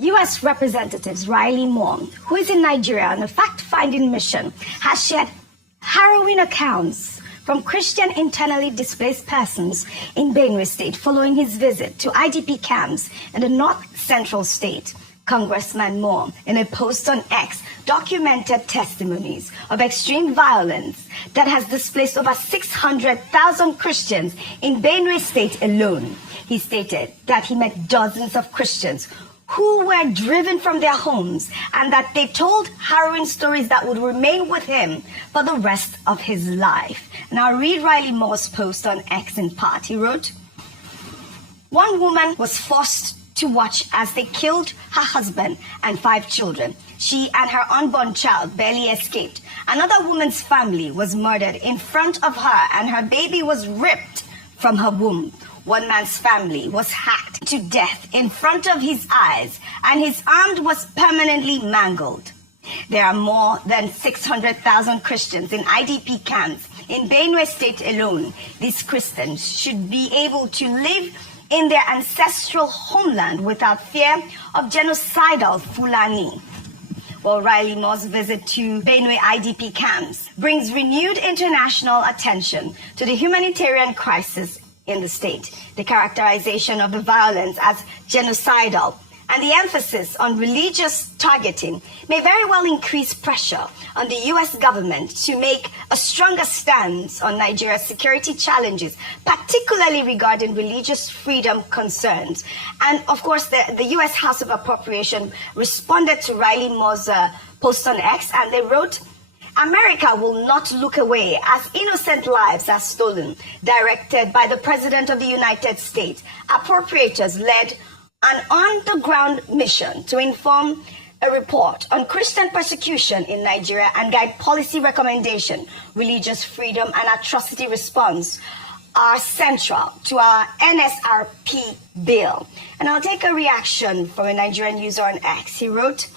U.S. Representative Riley Moore, who is in Nigeria on a fact-finding mission, has shared harrowing accounts from Christian internally displaced persons in Benue State following his visit to IDP camps in the north-central state. Congressman Moore, in a post on X, documented testimonies of extreme violence that has displaced over 600,000 Christians in Benue State alone. He stated that he met dozens of Christians who were driven from their homes and that they told harrowing stories that would remain with him for the rest of his life. Now read Riley Moore's post on X in part. He wrote, "One woman was forced to watch as they killed her husband and 5 children. She and her unborn child barely escaped. Another woman's family was murdered in front of her and her baby was ripped from her womb. One man's family was hacked to death in front of his eyes and his arm was permanently mangled. There are more than 600,000 Christians in IDP camps in Benue State alone. These Christians should be able to live in their ancestral homeland without fear of genocidal Fulani." Well, Riley Moore's visit to Benue IDP camps brings renewed international attention to the humanitarian crisis in the state, the characterization of the violence as genocidal, and the emphasis on religious targeting may very well increase pressure on the U.S. government to make a stronger stance on Nigeria's security challenges, particularly regarding religious freedom concerns. And of course, the U.S. House of Appropriation responded to Riley Moore's post on X, and they wrote, "America will not look away as innocent lives are stolen," directed by the President of the United States. Appropriators led an on-the-ground mission to inform a report on Christian persecution in Nigeria and guide policy recommendation. Religious freedom and atrocity response are central to our NSRP bill. And I'll take a reaction from a Nigerian user on X. He wrote,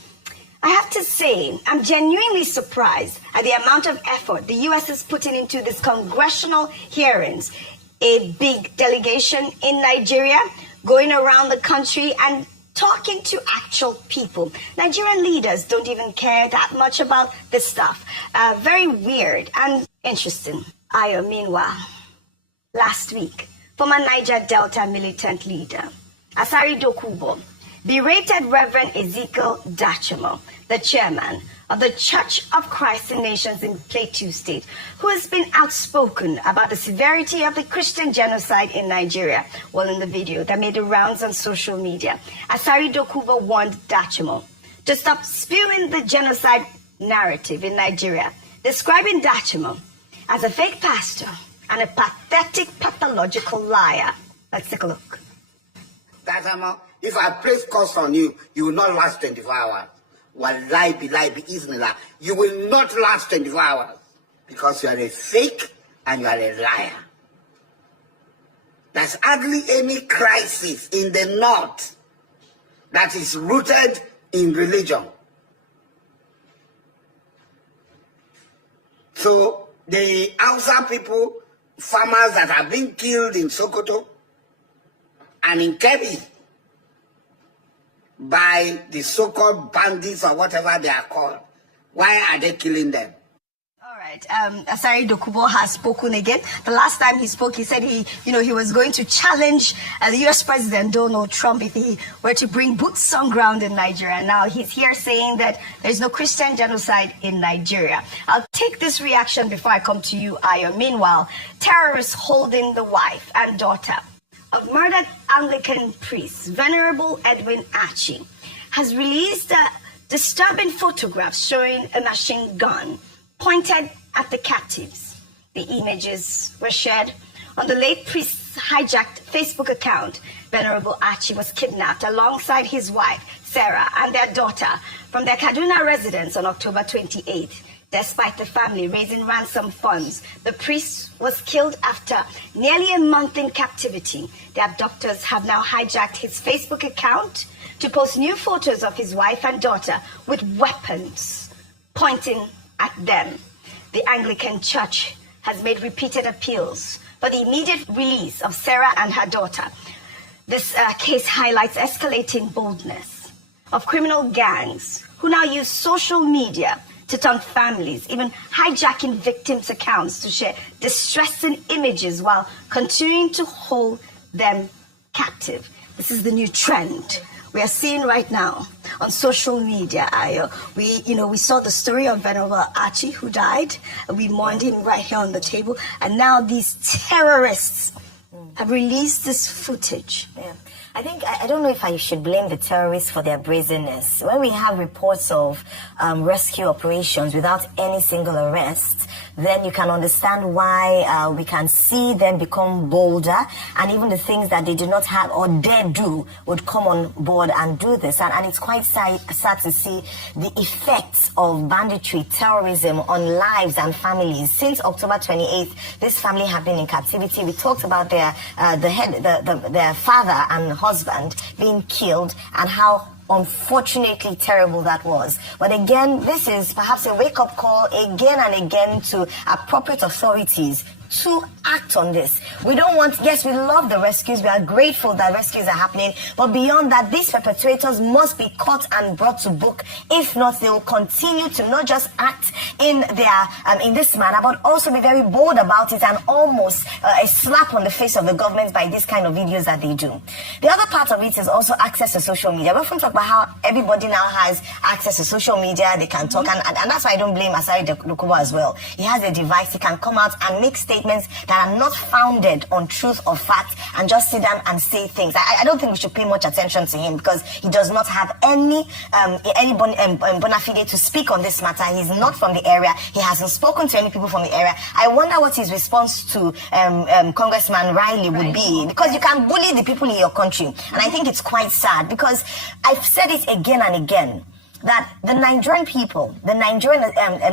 "I have to say, I'm genuinely surprised at the amount of effort the U.S. is putting into these congressional hearings. A big delegation in Nigeria going around the country and talking to actual people. Nigerian leaders don't even care that much about this stuff. Very weird and interesting." Ayo, meanwhile, last week, former Niger Delta militant leader Asari Dokubo berated Reverend Ezekiel Dachimo, the chairman of the Church of Christ in Nations in Plateau State, who has been outspoken about the severity of the Christian genocide in Nigeria. Well, in the video that made the rounds on social media, Asari Dokubo warned Dachimo to stop spewing the genocide narrative in Nigeria, describing Dachimo as a fake pastor and a pathetic, pathological liar. Let's take a look. Dachimo, if I place cost on you, you will not last 24 hours. Wallahi billahi bi-iznillah, you will not last 24 hours because you are a fake and you are a liar. There's hardly any crisis in the north that is rooted in religion. So the Hausa people, farmers that are being killed in Sokoto and in Kebbi by the so-called bandits or whatever they are called, why are they killing them? All right, Asari Dokubo has spoken again. The last time he spoke, he said he was going to challenge the U.S. President Donald Trump if he were to bring boots on ground in Nigeria. Now he's here saying that there's no Christian genocide in Nigeria. I'll take this reaction before I come to you, Ayo. Meanwhile, terrorists holding the wife and daughter of murdered Anglican priest Venerable Edwin Archie has released disturbing photographs showing a machine gun pointed at the captives. The images were shared on the late priest's hijacked Facebook account. Venerable Archie was kidnapped alongside his wife, Sarah, and their daughter from their Kaduna residence on October 28th. Despite the family raising ransom funds, the priest was killed after nearly a month in captivity. The abductors have now hijacked his Facebook account to post new photos of his wife and daughter with weapons pointing at them. The Anglican Church has made repeated appeals for the immediate release of Sarah and her daughter. This case highlights escalating boldness of criminal gangs who now use social media to taunt families, even hijacking victims' accounts to share distressing images while continuing to hold them captive. This is the new trend we are seeing right now on social media. We saw the story of Venerable Archie who died. We mourned him right here on the table. And now these terrorists have released this footage. Yeah. I don't know if I should blame the terrorists for their brazenness. When we have reports of rescue operations without any single arrest, then you can understand why we can see them become bolder, and even the things that they did not have or dare do would come on board and do this. And it's quite sad to see the effects of banditry, terrorism on lives and families. Since October 28th, this family have been in captivity. We talked about their father and husband being killed and how unfortunately terrible that was. But again, this is perhaps a wake-up call again and again to appropriate authorities to act on this. We don't want, yes, we love the rescues, we are grateful that rescues are happening, but beyond that, these perpetrators must be caught and brought to book. If not, they will continue to not just act in their in this manner, but also be very bold about it, and almost a slap on the face of the government by this kind of videos that they do. The other part of it is also access to social media. We often talk about how everybody now has access to social media, they can talk, and that's why I don't blame Asari Dokubo as well. He has a device, he can come out and make statements that are not founded on truth or fact and just sit down and say things. I don't think we should pay much attention to him because he does not have any bona fide to speak on this matter. He's not from the area. He hasn't spoken to any people from the area. I wonder what his response to Congressman Riley would be, because you can bully the people in your country. And I think it's quite sad, because I've said it again and again, that the Nigerian people, the Nigerian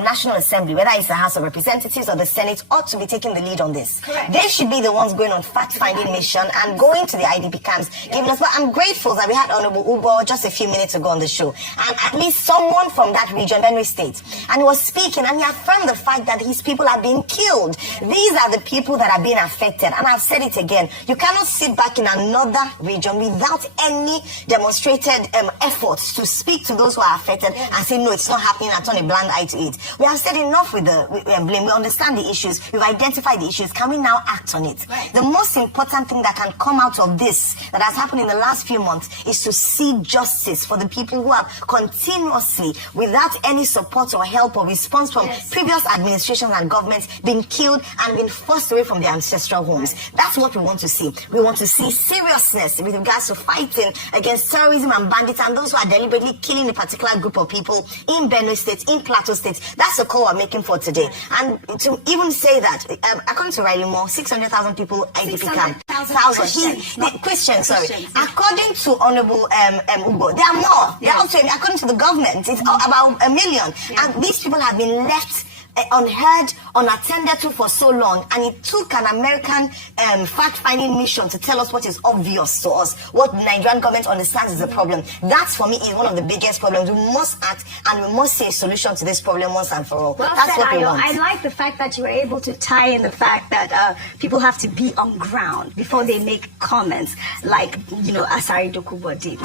National Assembly, whether it's the House of Representatives or the Senate, ought to be taking the lead on this. Correct. They should be the ones going on fact-finding mission and going to the IDP camps, giving us. But I'm grateful that we had Honorable Ubo just a few minutes ago on the show, and at least someone from that region, Benue State, and he was speaking, and he affirmed the fact that his people are being killed. These are the people that are being affected, and I've said it again. You cannot sit back in another region without any demonstrated efforts to speak to those who are affected and say, no, it's not happening, and turn a blind eye to it. We have said enough with the blame. We understand the issues. We've identified the issues. Can we now act on it? Right. The most important thing that can come out of this, that has happened in the last few months, is to see justice for the people who have continuously, without any support or help or response from previous administrations and governments, been killed and been forced away from their ancestral homes. That's what we want to see. We want to see seriousness with regards to fighting against terrorism and bandits and those who are deliberately killing a particular group of people in Benue State, in Plateau State. That's the call we're making for today. And to even say that, according to Riley Moore, 600,000 people IDP camp. Christians, sorry. According to Honorable Ugo, there are more. There are also, according to the government, it's about 1 million. And these people have been left unheard, unattended to for so long, and it took an American fact-finding mission to tell us what is obvious to us, what the Nigerian government understands is a problem. That, for me, is one of the biggest problems. We must act, and we must see a solution to this problem once and for all. Well That's said, what we Ayo. want. I like the fact that you were able to tie in the fact that people have to be on ground before they make comments like, Asari Dokubo did.